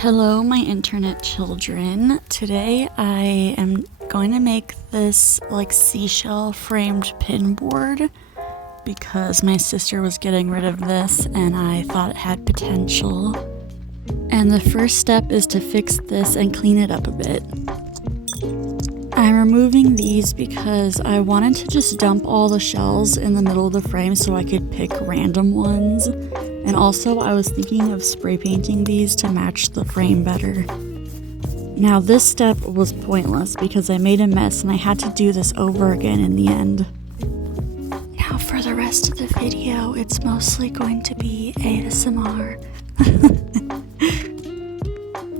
Hello, my internet children. Today I am going to make this seashell framed pin board because my sister was getting rid of this and I thought it had potential. And the first step is to fix this and clean it up a bit. I'm removing these because I wanted to just dump all the shells in the middle of the frame so I could pick random ones. And also I was thinking of spray painting these to match the frame better. Now this step was pointless because I made a mess and I had to do this over again in the end. Now for the rest of the video, it's mostly going to be ASMR.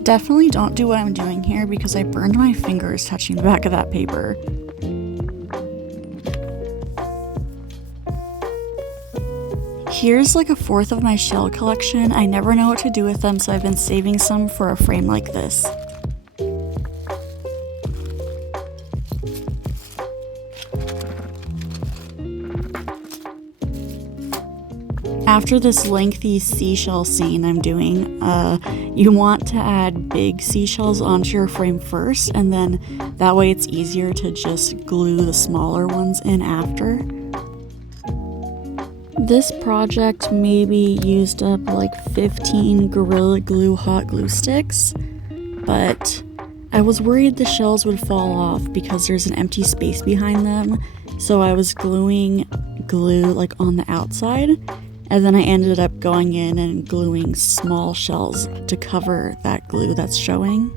Definitely don't do what I'm doing here because I burned my fingers touching the back of that paper. Here's like a fourth of my shell collection. I never know what to do with them, so I've been saving some for a frame like this. After this lengthy seashell scene I'm doing, you want to add big seashells onto your frame first, and then that way it's easier to just glue the smaller ones in after. This project maybe used up like 15 Gorilla Glue hot glue sticks, but I was worried the shells would fall off because there's an empty space behind them, so I was gluing glue like on the outside. And then I ended up going in and gluing small shells to cover that glue that's showing.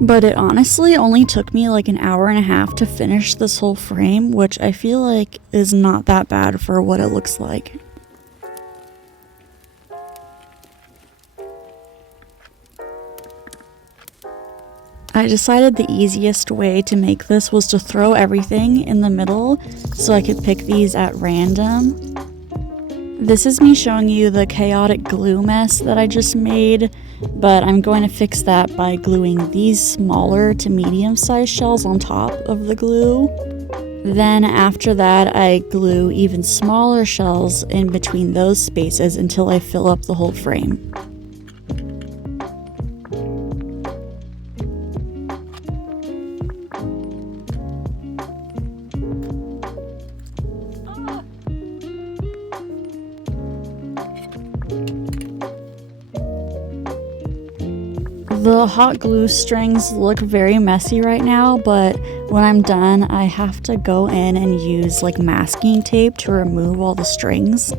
But it honestly only took me like an hour and a half to finish this whole frame, which I feel like is not that bad for what it looks like. I decided the easiest way to make this was to throw everything in the middle so I could pick these at random. This is me showing you the chaotic glue mess that I just made, but I'm going to fix that by gluing these smaller to medium-sized shells on top of the glue. Then after that, I glue even smaller shells in between those spaces until I fill up the whole frame. The hot glue strings look very messy right now, but when I'm done, I have to go in and use like masking tape to remove all the strings,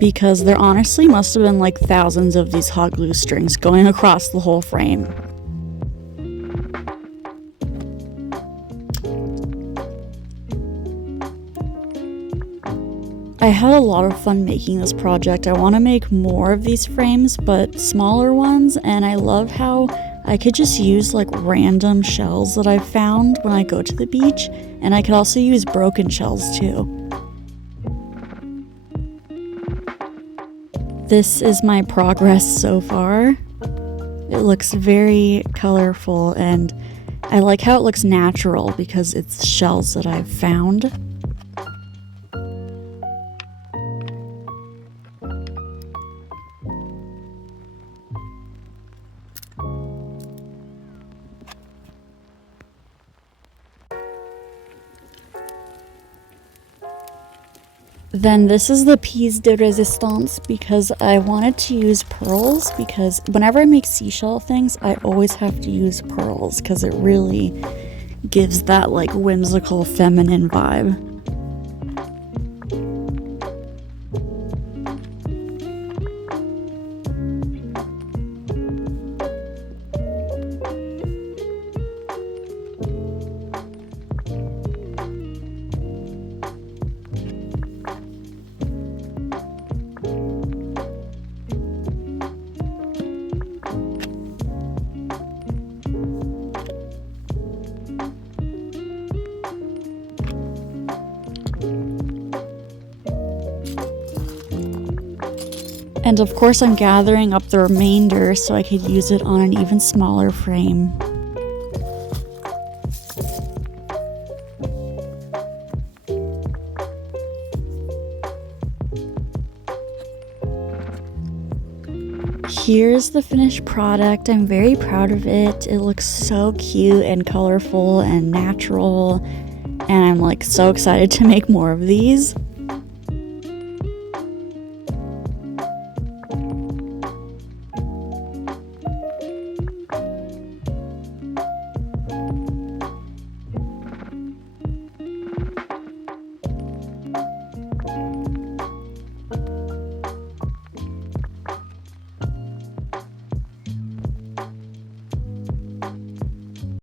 because there honestly must have been like thousands of these hot glue strings going across the whole frame. I had a lot of fun making this project. I want to make more of these frames, but smaller ones, and I love how I could just use like random shells that I've found when I go to the beach, and I could also use broken shells too. This is my progress so far. It looks very colorful, and I like how it looks natural because it's shells that I've found. Then this is the pièce de résistance because I wanted to use pearls, because whenever I make seashell things, I always have to use pearls because it really gives that like whimsical feminine vibe. And of course I'm gathering up the remainder so I could use it on an even smaller frame. Here's the finished product. I'm very proud of it. It looks so cute and colorful and natural, and I'm like so excited to make more of these.